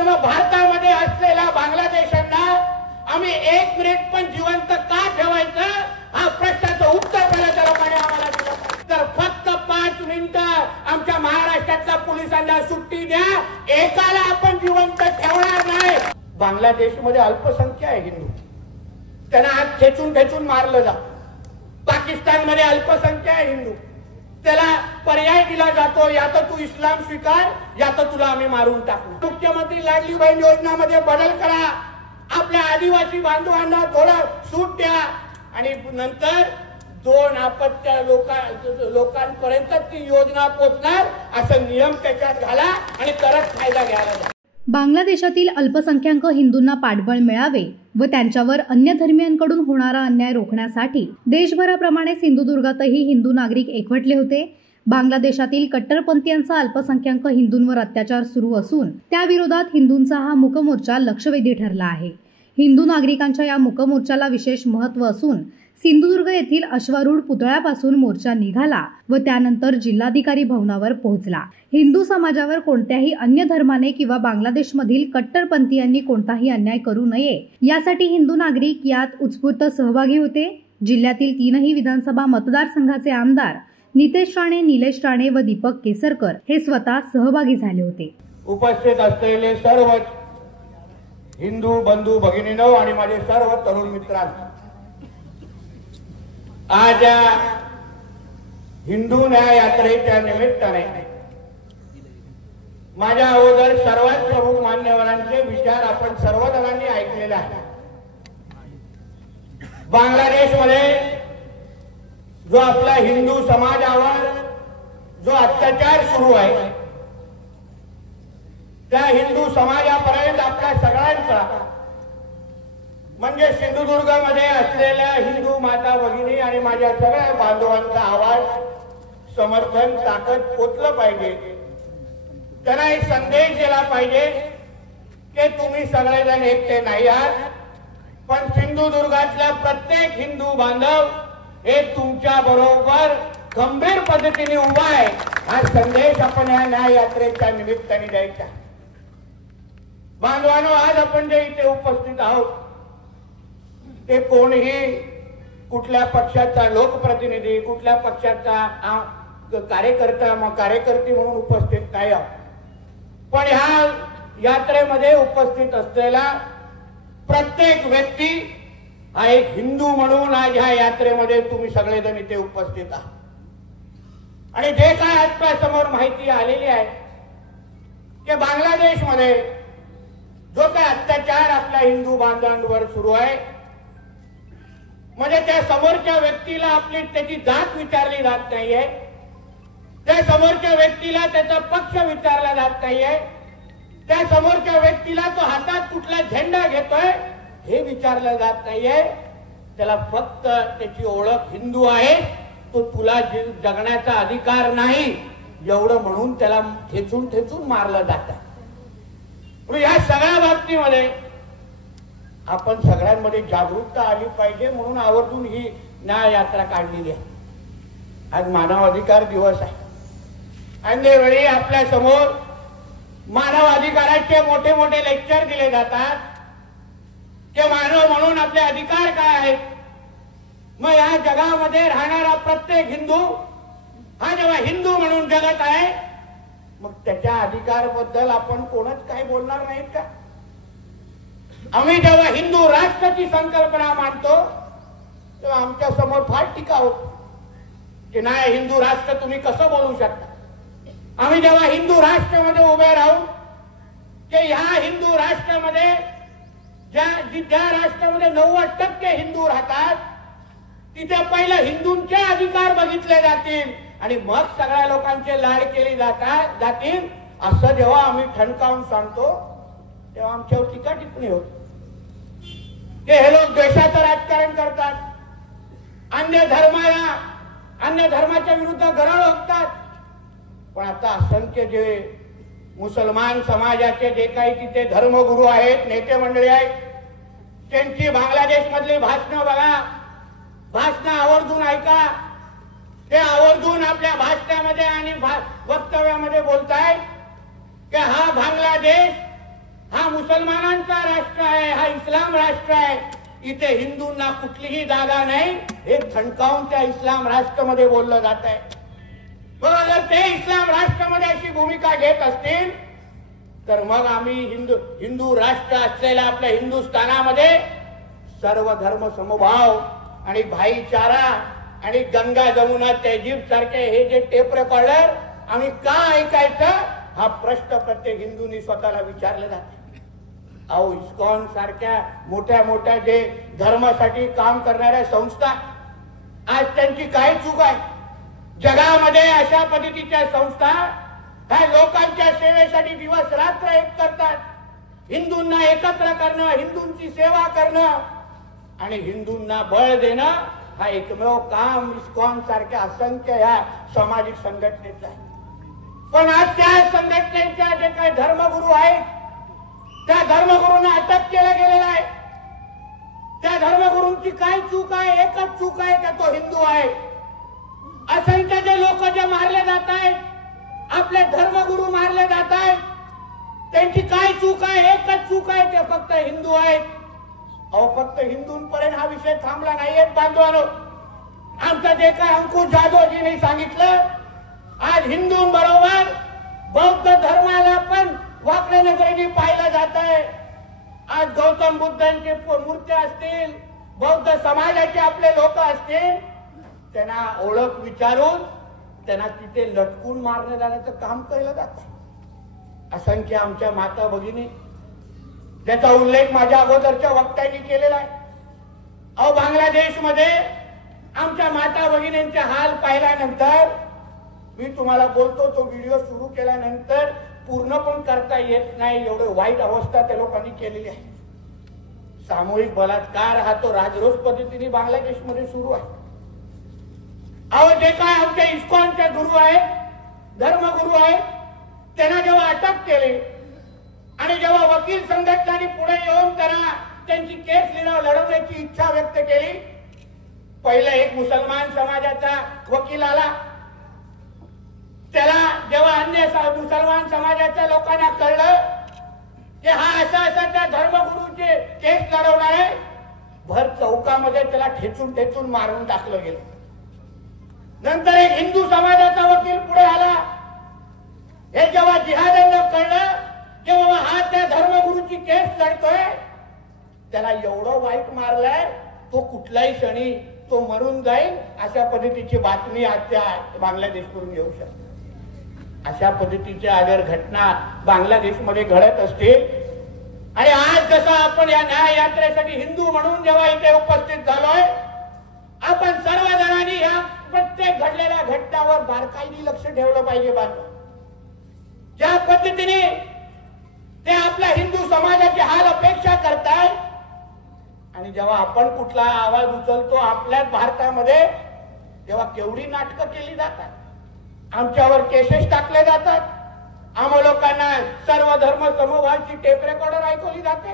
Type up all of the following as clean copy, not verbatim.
तर मग भारतामध्ये असलेल्या बांगलादेशांना आम्ही 1 मिनिट पण जिवंत का ठेवायचं, हा प्रश्नाचं उत्तर पहिल्या त्या लोकांनी आम्हाला दिलं. तर फक्त 5 मिनिटं आमच्या महाराष्ट्रातल्या पोलिसांना सुट्टी द्या, एकाला आपण जिवंत ठेवणार नाही. बांगलादेशमध्ये अल्पसंख्या आहे हिंदू, त्यांना आज ठेचून ठेचून मारलं जात. पाकिस्तानमध्ये अल्पसंख्या आहे हिंदू, त्याला पर्याय दिला जातो, या तर तू इस्लाम स्वीकार या तर तुला आम्ही मारून टाकू. मुख्यमंत्री लाडली बहीण योजनामध्ये बदल करा, आपल्या आदिवासी बांधवांना थोडा सूट द्या आणि नंतर 2 अपत्य लोकांपर्यंत ती योजना पोहोचणार असं नियम त्याच्यात घाला आणि तरच फायदा घ्यायला द्या. बांगलादेशातील अल्पसंख्याक हिंदूंना पाठबळ मिळावे व त्यांच्यावर अन्य धर्मीयांकडून होणारा अन्याय रोखण्यासाठी देशभराप्रमाणे सिंधुदुर्गातही हिंदू नागरिक एकवटले होते. बांगलादेशातील कट्टरपंथीयांचा अल्पसंख्याक हिंदूंवर अत्याचार सुरू असून त्याविरोधात हिंदूंचा हा मूकमोर्चा लक्षवेधी ठरला आहे. हिंदू नागरिकांच्या या मूकमोर्चाला विशेष महत्त्व असून सिंधुदुर्ग येथील अश्वारूढ पुतळ्यापासून मोर्चा निघाला व त्यानंतर जिल्हाधिकारी भवनावर पोहोचला. हिंदू समाजावर कोणत्याही अन्य धर्माने किंवा बांगलादेशमधील कट्टरपंथीयांनी कोणताही अन्याय करू नये यासाठी हिंदू नागरिक यात उत्स्फूर्त सहभागी होते. जिल्ह्यातील 3ही विधानसभा मतदारसंघाचे आमदार नितेश राणे, निलेश राणे व दीपक केसरकर हे स्वतः सहभागी झाले होते. उपस्थित असलेले सर्व हिंदू बंधू भगिनींनो आणि माझे सर्व तरुण मित्रांनो, आज हिंदू न्याय यात्रेच्या निमित्ताने माझ्या अगोदर सर्वात प्रमुख मान्यवरांचे विचार आपण सर्वजणांनी ऐकलेले आहेत. बांगलादेशमध्ये जो आपला हिंदू समाजावर जो अत्याचार सुरू आहे, त्या हिंदू समाजापर्यंत आपल्या सगळ्यांचा म्हणजे सिंधुदुर्गमध्ये असलेल्या हिंदू माता भगिनी आणि माझ्या सगळ्या बांधवांचा आवाज, समर्थन, ताकद पोचलं पाहिजे. त्यांना एक संदेश दिला पाहिजे की तुम्ही सगळेजण एकटे नाही आहात, पण सिंधुदुर्गातल्या प्रत्येक हिंदू बांधव हे तुमच्या बरोबर गंभीर पद्धतीने उभा आहे. हा संदेश आपण या न्याय यात्रेच्या निमित्ताने द्यायचा. बांधवांनो, आज आपण जे इथे उपस्थित आहोत ते कोणीही कुठल्या पक्षाचा लोकप्रतिनिधी, कुठल्या पक्षाचा कार्यकर्ती म्हणून उपस्थित नाही आहोत, पण ह्या यात्रेमध्ये उपस्थित असलेला प्रत्येक व्यक्ती हा एक हिंदू म्हणून आज ह्या यात्रेमध्ये तुम्ही सगळेजण इथे उपस्थित आहात. आणि जे काय आपल्या समोर माहिती आलेली आहे की बांगलादेशमध्ये जो काय अत्याचार आपल्या हिंदू बांधवांवर सुरू आहे, म्हणजे त्या समोरच्या व्यक्तीला आपली त्याची जात विचारली जात नाहीये, त्या समोरच्या व्यक्तीला त्याचा पक्ष विचारला जात नाहीये, त्या समोरच्या व्यक्तीला तो हातात कुठला झेंडा घेतोय हे विचारलं जात नाहीये. त्याला फक्त त्याची ओळख हिंदू आहे, तो तुला जगण्याचा अधिकार नाही एवढं म्हणून त्याला ठेचून ठेचून मारलं जातं. या सगळ्या बाबतीमध्ये आपण सगळ्यांमध्ये जागरूकता आली पाहिजे, म्हणून आवर्जून ही न्याय यात्रा काढलेली आहे. आज मानव अधिकार दिवस आहे. अन्यवेळी आपल्या समोर मानव अधिकाराचे मोठे मोठे लेक्चर दिले जातात की मानव म्हणून आपले अधिकार काय आहेत. मग या जगामध्ये राहणारा प्रत्येक हिंदू हा जेव्हा हिंदू म्हणून जगत आहे, मग त्याच्या अधिकाराबद्दल आपण कोणच काही बोलणार नाहीत का? आम्ही जेव्हा हिंदू राष्ट्राची संकल्पना मांडतो तेव्हा आमच्या समोर फार टीका होती की नाही, हिंदू राष्ट्र तुम्ही कसं बोलू शकता. आम्ही जेव्हा हिंदू राष्ट्रामध्ये उभे राहू की ह्या हिंदू राष्ट्रामध्ये ज्या राष्ट्रामध्ये 90% हिंदू राहतात तिथे पहिलं हिंदूंचे अधिकार बघितले जातील आणि मग सगळ्या लोकांचे लाड केले जातील, असं जेव्हा आम्ही ठणकावून सांगतो तेव्हा आमच्यावर टीका टिप्पणी होती की हे लोक द्वेषाचं राजकारण करतात, अन्य धर्माच्या विरुद्ध गरळ ओकतात. पण आता असंख्य जे मुसलमान समाजाचे जे काही तिथे धर्मगुरू आहेत, नेते मंडळी आहेत, त्यांची बांगलादेश मधली भाषणं बघा, भाषणं आवर्जून ऐका. ते आवर्जून आपल्या भाषणामध्ये आणि वक्तव्यामध्ये बोलतायत की हा मुसलमानांचा राष्ट्र आहे, हा इस्लाम राष्ट्र आहे, इथे हिंदूंना कुठलीही जागा नाही, हे ठणकावून त्या इस्लाम राष्ट्रामध्ये बोललं जात आहे. मग अगर ते इस्लाम राष्ट्रामध्ये अशी भूमिका घेत असतील तर मग आम्ही हिंदू राष्ट्र असलेल्या आपल्या हिंदुस्थानामध्ये सर्व धर्म समभाव आणि भाईचारा आणि गंगा जमुना तहजीब सारखे हे जे टेप रेकॉर्डर आम्ही का ऐकायचं, हा प्रश्न प्रत्येक हिंदूंनी स्वतःला विचारला जातो. अहो, इस्कॉन सारख्या मोठ्या मोठ्या जे धर्मासाठी काम करणाऱ्या संस्था, आज त्यांची काय चूक आहे? जगामध्ये अशा पद्धतीच्या संस्था ह्या लोकांच्या सेवेसाठी दिवस रात्र एक करतात. हिंदूंना एकत्र करणं, हिंदूंची सेवा करणं आणि हिंदूंना बळ देणं हा एकमेव काम इस्कॉन सारख्या असंख्य ह्या सामाजिक संघटनेचं आहे. पण आज त्या संघटनेच्या जे काही धर्मगुरू आहेत, त्या धर्मगुरूंना अटक केलं गेलेलं आहे. त्या धर्मगुरूंची काय चूक आहे? एकच चूक आहे की तो हिंदू आहे. असंख्य जे लोक जे मारले जात आहेत, आपले धर्मगुरू मारले जात आहेत, त्यांची काय चूक आहे? एकच चूक आहे, ते फक्त हिंदू आहेत. अहो, फक्त हिंदूंपर्यंत हा विषय थांबला नाहीये बांधवानो. आमचं जे काय अंकुश जाधवजींनी सांगितलं, आज हिंदूंबरोबर बौद्ध धर्माला पण वाकड्या नजरेने पाहिलं जात आहे. आज गौतम बुद्धांचे मूर्ती असतील, बौद्ध समाजाचे आपले लोक असतील, त्यांना ओळख विचारून त्यांना तिथे लटकून मारण्यात जाण्याचं काम केलं जात आहे. असंख्य आमच्या माता भगिनी, ज्याचा उल्लेख माझ्या अगोदरच्या वक्त्यांनी केलेला आहे. अहो, बांगलादेशमध्ये आमच्या माता भगिनींचे हाल पाहिल्यानंतर मी तुम्हाला बोलतो, तो व्हिडिओ सुरू केल्यानंतर पूर्ण पण करता येत नाही, एवढे वाईट अवस्था त्या लोकांनी केलेली आहे. सामूहिक बलात्कार हा तो राजरोस पद्धतीने बांगलादेशमध्ये सुरू आहे. अहो, जे काय आमच्या इस्कॉनचे गुरु आहेत, धर्मगुरू आहेत, त्यांना जेव्हा अटक केली आणि जेव्हा वकील संघटनांनी पुढे येऊन त्यांना त्यांची केस लढवण्याची इच्छा व्यक्त केली, पहिला एक मुसलमान समाजाचा वकील आला. त्याला जेव्हा अन्य मुसलमान समाजाच्या लोकांना कळलं की हा असा त्या धर्मगुरूचे केस लढवणार आहे, भर चौकामध्ये त्याला ठेचून ठेचून मारून टाकलं गेलं. नंतर एक हिंदू समाजाचा वकील पुढे आला. हे जेव्हा जिहाद्यांना कळलं की बाबा हा त्या धर्मगुरूची केस लढतोय, त्याला एवढं वाईट मारलंय, तो कुठल्याही क्षणी तो मरून जाईल, अशा पद्धतीची बातमी आज त्या बांगलादेशकडून येऊ शकते. अशा पद्धतीच्या अगर घटना बांगलादेशमध्ये घडत असतील आणि आज जसं आपण या न्याय यात्रेसाठी हिंदू म्हणून जेव्हा इथे उपस्थित झालोय, आपण सर्वजणांनी या प्रत्येक घडलेल्या घटनावर बारकाईने लक्ष ठेवलं पाहिजे. ज्या पद्धतीने ते आपल्या हिंदू समाजाची हाल अपेक्षा करतायत आणि जेव्हा आपण कुठला आवाज उचलतो आपल्याच भारतामध्ये, तेव्हा केवढी नाटकं केली जातात, आमच्यावर केसेस टाकले जातात, आम्हा लोकांना सर्व धर्म समूहाची टेप रेकॉर्डर ऐकवली जाते.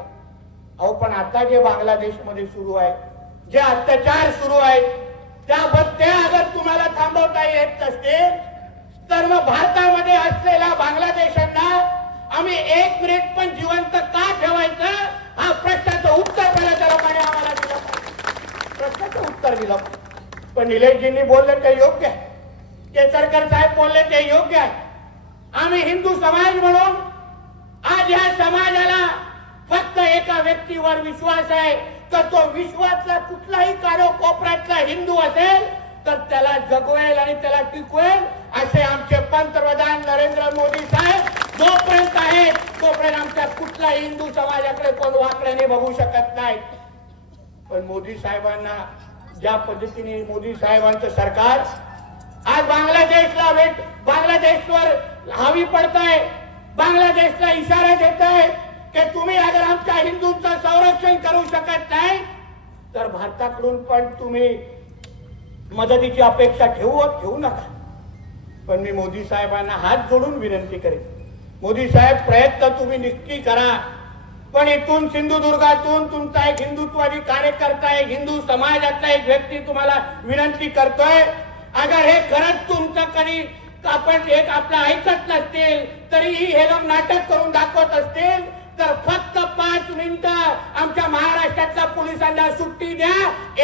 अहो, पण आता जे बांगलादेशमध्ये सुरू आहे, जे अत्याचार सुरू आहेत, त्या अगर तुम्हाला थांबवता येत असतील तर मग भारतामध्ये असलेल्या बांगलादेशांना आम्ही एक मिनिट पण जिवंत का ठेवायचं, हा प्रश्नाचं उत्तर पहिल्या लोकांनी आम्हाला दिलं. प्रश्नाचं उत्तर दिलं. पण निलेशजींनी बोलले ते योग्य आहे, केसरकर साहेब बोलले ते योग्य आहे. आम्ही हिंदू समाज म्हणून आज या समाजाला फक्त एका व्यक्तीवर विश्वास आहे, तर तो विश्वातला कुठलाही कोपऱ्यातला हिंदू असेल तर त्याला जगवेल आणि त्याला टिकवेल, असे आमचे पंतप्रधान नरेंद्र मोदी साहेब जोपर्यंत आहेत तोपर्यंत आमच्या कुठलाही हिंदू समाजाकडे कोण वाकड्याने बघू शकत नाही. पण मोदी साहेबांना ज्या पद्धतीने मोदी साहेबांचं सरकार आज बांगलादेशवर हावी पडतंय, बांगलादेशला इशारा देत आहे की तुम्ही अगर आमच्या हिंदूंचं संरक्षण करू शकत नाही तर भारताकडून पण तुम्ही मदतीची अपेक्षा ठेवू नका. पण मी मोदी साहेबांना हात जोडून विनंती करेन, मोदी साहेब प्रयत्न तुम्ही नक्की करा, पण इथून सिंधुदुर्गातून तुमचा एक हिंदुत्ववादी कार्यकर्ता, एक हिंदू समाजातला एक व्यक्ती तुम्हाला विनंती करतोय, अगर हे खरंच तुमचं कधी आपण एक आपलं ऐकत नसतील तरीही हे लोक नाटक करून दाखवत असतील तर फक्त मिनिटं आमच्या महाराष्ट्रातल्या पोलिसांना सुट्टी द्या,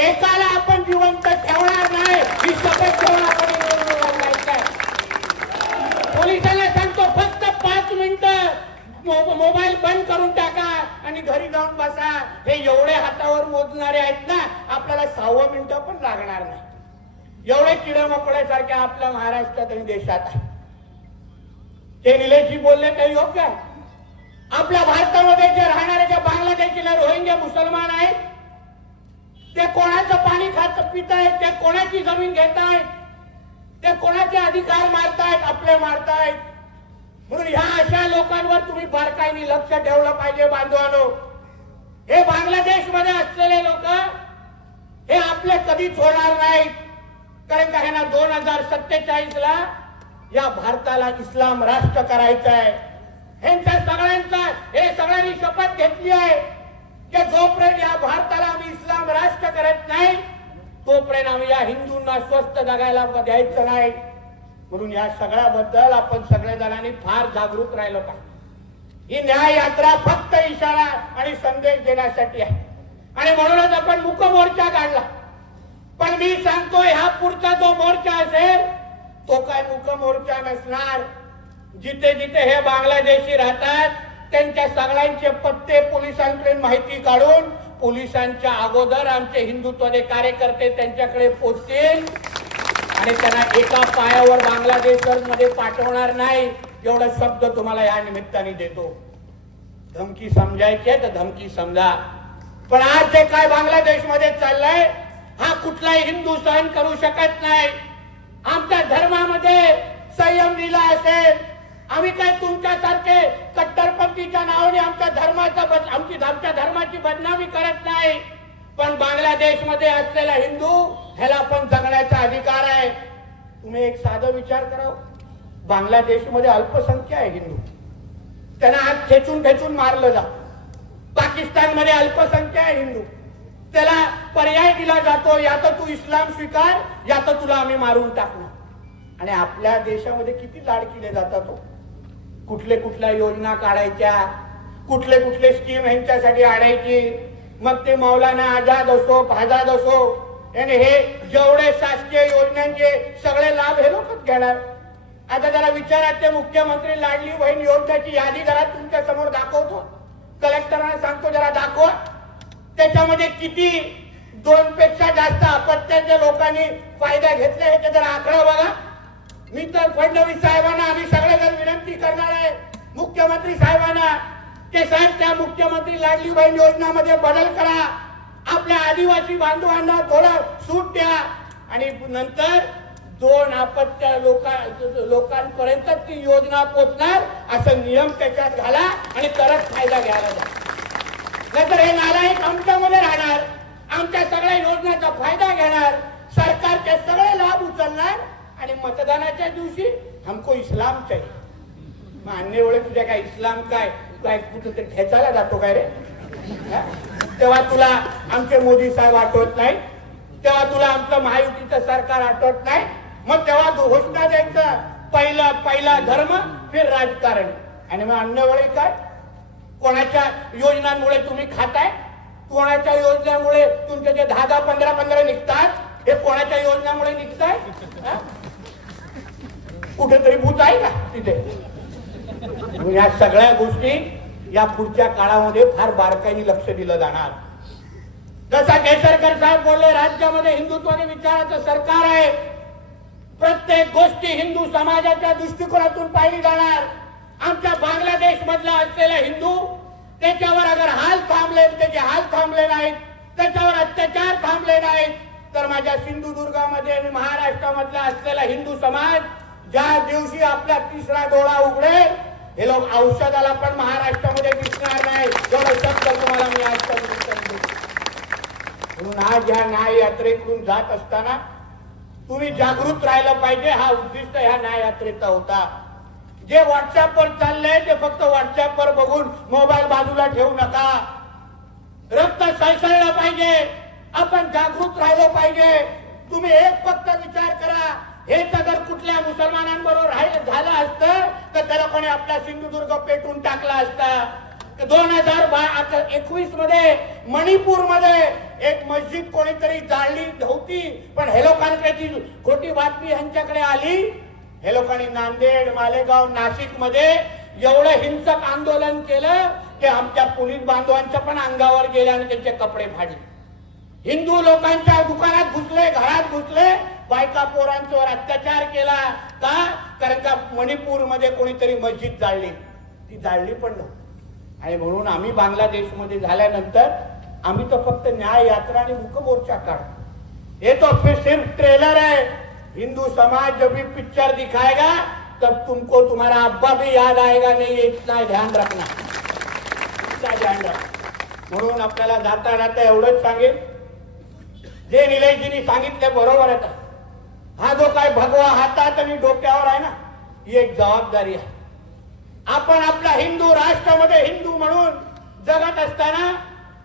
एकाला आपण जिवंत ठेवणार नाही ही शपथ घेऊन आपण निवडणूक लढवायचं. पोलिसांना सांगतो फक्त 5 मिनिटं मोबाईल बंद करून टाका आणि घरी जाऊन बसा. हे एवढे हातावर मोजणारे आहेत ना, आपल्याला 6 मिनिटं पण लागणार नाही. एवढे किडमकोड्यासारखे आपल्या महाराष्ट्रात आणि देशात आहे. ते निलेशजी बोलले ते योग्य आहे. आपल्या भारतामध्ये जे राहणारे जे बांगलादेशीला रोहिंग्या मुसलमान आहेत, ते कोणाचं पाणी खात पित आहेत, ते कोणाची जमीन घेत आहेत, ते कोणाचे अधिकार मारतायत, आपले मारतायत. म्हणून ह्या अशा लोकांवर तुम्ही बारकाईने लक्ष ठेवलं पाहिजे बांधवांनो. हे बांगलादेश मध्ये असलेले लोक हे आपले कधीच होणार नाहीत. कारण का ह्यांना 2047 ला या भारताला इस्लाम राष्ट्र करायचं आहे. ह्यांच्या सगळ्यांचा हे सगळ्यांनी शपथ घेतली आहे की जोपर्यंत या भारताला आम्ही इस्लाम राष्ट्र करत नाही तोपर्यंत आम्ही या हिंदूंना स्वस्त जगायला द्यायचं नाही. म्हणून या सगळ्याबद्दल आपण सगळ्या जणांनी फार जागरूक राहिलो पाहिजे. ही न्याय यात्रा फक्त इशारा आणि संदेश देण्यासाठी आहे आणि म्हणूनच आपण मूक मोर्चा काढला. पण मी सांगतो ह्या पुढचा जो मोर्चा असेल तो काय मूक मोर्चा नसणार. जिथे जिथे हे बांगलादेशी राहतात त्यांच्या सगळ्यांचे पत्ते पोलिसांकडे माहिती काढून पोलिसांच्या अगोदर आमचे हिंदुत्वाचे कार्यकर्ते त्यांच्याकडे पोहोचतील आणि त्यांना एका पायावर बांगलादेश मध्ये पाठवणार नाही. एवढा शब्द तुम्हाला या निमित्ताने देतो. धमकी समजायची आहे तर धमकी समजा. पण आज जे काय बांगलादेश मध्ये चाललंय हा कुठलाही हिंदू सहन करू शकत नाही. आमच्या धर्मामध्ये संयम दिला असेल. आम्ही काय तुमच्यासारखे कट्टरपंथीच्या नावाने आमच्या धर्माची बदनामी करत नाही. पण बांगलादेश मध्ये असलेला हिंदू ह्याला पण जगण्याचा अधिकार आहे. तुम्ही एक साधा विचार करा. बांगलादेश मध्ये अल्पसंख्या आहे हिंदू, त्यांना आज खेचून खेचून मारलं जात. पाकिस्तान मध्ये अल्पसंख्या आहे हिंदू, त्याला पर्याय दिला जातो या तर तू इस्लाम स्वीकार या तर तुला आम्ही मारून टाकणार. आणि आपल्या देशामध्ये किती लाड केले जातात. कुठले कुठल्या योजना काढायच्या, कुठले कुठले स्कीम यांच्यासाठी आणायची. मग ते मौलाना आझाद असो फाजाद असो याने हे जेवढे शासकीय योजनांचे सगळे लाभ हे लोकच घेणार. आता जरा विचारात ते मुख्यमंत्री लाडली बहीण योजनेची यादी जरा तुमच्या समोर दाखवतो. कलेक्टरांना सांगतो जरा दाखवा. त्याच्यामध्ये किती 2 पेक्षा जास्त अपत्याच्या लोकांनी फायदा घेतला हे जरा आकडा बघा. मी तर फडणवीस साहेबांना आम्ही सगळेजण विनंती करणार आहे मुख्यमंत्री साहेबांना की साहेब त्या मुख्यमंत्री लाडली बहीण योजनामध्ये बदल करा. आपल्या आदिवासी बांधवांना थोडं सूट द्या आणि नंतर 2 अपत्य लोकांपर्यंत ती योजना पोहोचणार असं नियम त्याच्यात घाला आणि तरच फायदा घ्यायला जा. नाहीतर हे नालायक आमच्यामध्ये राहणार, आमच्या सगळ्या योजनांचा फायदा घेणार, सरकारचे सगळे लाभ उचलणार आणि मतदानाच्या दिवशी हमको इस्लाम चाहिए. मग अन्य वेळे तुझ्या काय इस्लाम काय काय कुठं ते ठेचायला जातो काय रे. तेव्हा तुला आमचे मोदी साहेब आठवत नाही, तेव्हा तुला आमचं महायुतीचं सरकार आठवत नाही. मग तेव्हा घोषणा द्यायचं पहिला धर्म फिर राजकारण. आणि मग अन्य वेळी काय कोणाच्या योजनांमुळे तुम्ही खाताय, कोणाच्या योजनेमुळे तुमचे जे 10 15 निघतात हे कोणाच्या योजनामुळे निघताय. कुठेतरी भूत आहे का तिथे. या सगळ्या गोष्टी या पुढच्या काळामध्ये फार बारकाईने लक्ष दिलं जाणार. जसा केसरकर साहेब बोलले राज्यामध्ये हिंदुत्वाने विचाराचं सरकार आहे. प्रत्येक गोष्टी हिंदू समाजाच्या दृष्टिकोनातून पाहिली जाणार. आमच्या बांगलादेश मधला असलेला हिंदू त्याच्यावर अगर हाल थांबले, त्याचे हाल थांबले नाहीत, त्याच्यावर अत्याचार थांबले नाहीत तर माझ्या सिंधुदुर्गामध्ये आणि महाराष्ट्रामधला असलेला हिंदू समाज ज्या दिवशी आपला 3रा डोळा उघडेल हे लोक औषधाला पण महाराष्ट्रामध्ये दिसणार नाही. एवढं शब्द तुम्हाला मी आज सांगतो. म्हणून आज ह्या न्याय यात्रेकडून जात असताना तुम्ही जागृत राहिलं पाहिजे. हा उद्दिष्ट ह्या न्याय यात्रेचा होता. जे व्हॉट्सअपवर चाललंय ते फक्त व्हॉट्सअपवर बघून मोबाईल बाजूला ठेवू नका. रक्त सळसळलं पाहिजे. आपण जागृत राहिलो पाहिजे. तुम्ही एक फक्त विचार करा, हेच अगर कुठल्या मुसलमानांबरोबर झालं असतं तर त्याला कोणी आपला सिंधुदुर्ग पेटून टाकला असता. 2021 मध्ये मणिपूर मध्ये एक मस्जिद कोणीतरी जाळली होती, पण हे लोकांकडे ती खोटी बातमी यांच्याकडे आली. हे लोकांनी नांदेड, मालेगाव, नाशिक मध्ये एवढं हिंसक आंदोलन केलं की आमच्या पोलीस बांधवांच्या पण अंगावर गेले आणि त्यांचे कपडे फाडले. हिंदू लोकांच्या दुकानात घुसले, घरात घुसले, बायका पोरांच्यावर अत्याचार केला. का? कारण का मणिपूर मध्ये कोणीतरी मस्जिद जाळली, ती जाळली पण नव्हती. आणि म्हणून आम्ही बांगलादेशमध्ये झाल्यानंतर आम्ही तो फक्त न्याय यात्रा आणि मुकमोर्चा काढतो. ये तो सिर्फ ट्रेलर है. हिंदू समाज जब भी पिक्चर दिखाएगा तब तुमको तुम्हारा अब्बा भी याद आएगा नहीं, ये इतना ध्यान रखना, इतना ध्यान रखना. म्हणून आपल्याला जाता जाता एवढंच सांगेल, जे निलेशजींनी सांगितले बरोबर आहे. हा जो काय भगवा हातात आणि डोक्यावर आहे ना, ही एक जबाबदारी आहे. आपण आपल्या हिंदू राष्ट्रामध्ये हिंदू म्हणून जगत असताना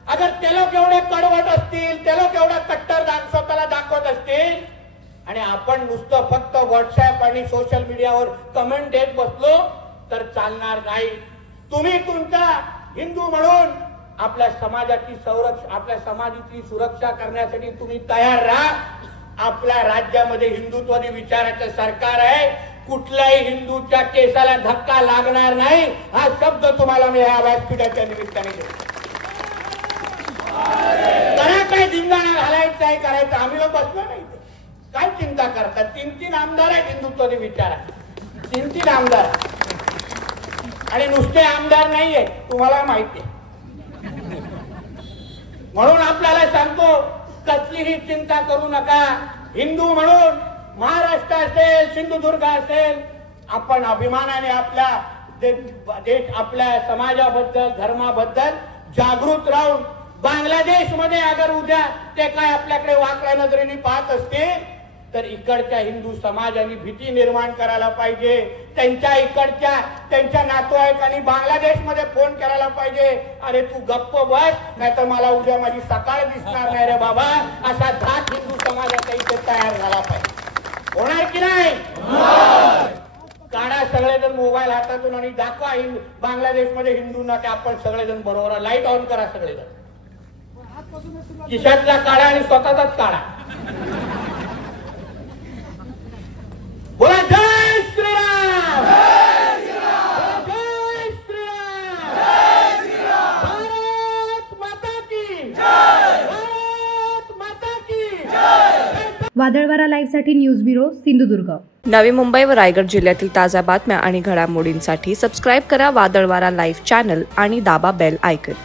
अगर ते लोक एवढे कडवट असतील, ते लोक एवढा कट्टर स्वतःला दाखवत असतील आणि आपण नुसतं फक्त व्हॉट्सअप आणि सोशल मीडियावर कमेंट देत बसलो तर चालणार नाही. तुम्ही तुमचा हिंदू म्हणून आपल्या समाजाची आपल्या समाजाची सुरक्षा करण्यासाठी तुम्ही तयार राहा. आपल्या राज्यामध्ये हिंदुत्वादी विचाराचं सरकार आहे. कुठल्याही हिंदूच्या केसाला धक्का लागणार नाही, हा शब्द तुम्हाला मी या व्यासपीठाच्या निमित्ताने देतो. करा काय धिंगाणा घालायचं आहे करायचं, आम्ही लोक बसलो नाही. काय चिंता करतात? 3 आमदार आहेत हिंदुत्वादी विचारात, 3 आमदार. आणि नुसते आमदार नाहीये, तुम्हाला माहिती आहे. म्हणून आपल्याला सांगतो, कसलीही चिंता करू नका. हिंदू म्हणून महाराष्ट्र असेल, सिंधुदुर्ग असेल, आपण अभिमानाने आपल्या आपल्या समाजाबद्दल, धर्माबद्दल जागृत राहून बांगलादेशमध्ये अगर उद्या ते काय आपल्याकडे वाकड्या नजरेने पाहत असतील तर इकडच्या हिंदू समाजाने भीती निर्माण करायला पाहिजे. त्यांच्या नातेवाईकांनी बांगलादेशमध्ये फोन करायला पाहिजे, अरे तू गप्प बस, नाहीतर मला उद्या माझी सकाळ दिसणार नाही रे बाबा, असा धाक हिंदू समाजाचा इथे तयार झाला पाहिजे. होणार की नाही? काढा सगळेजण मोबाईल हातातून आणि दाखवा बांगलादेशमध्ये हिंदूंना की आपण सगळेजण बरोबर. लाईट ऑन करा सगळेजण, खिशातला काढा आणि स्वतःचाच काढा. बोला जय श्रीराम, जय श्रीराम, भारत माता की जय, भारत माता की जय. वादळवारा लाईव्ह साठी न्यूज ब्युरो, सिंधुदुर्ग. नवी मुंबई व रायगड जिल्ह्यातील ताज्या बातम्या आणि घडामोडींसाठी सबस्क्राईब करा वादळवारा लाईव्ह चॅनल आणि दाबा बेल आयकॉन.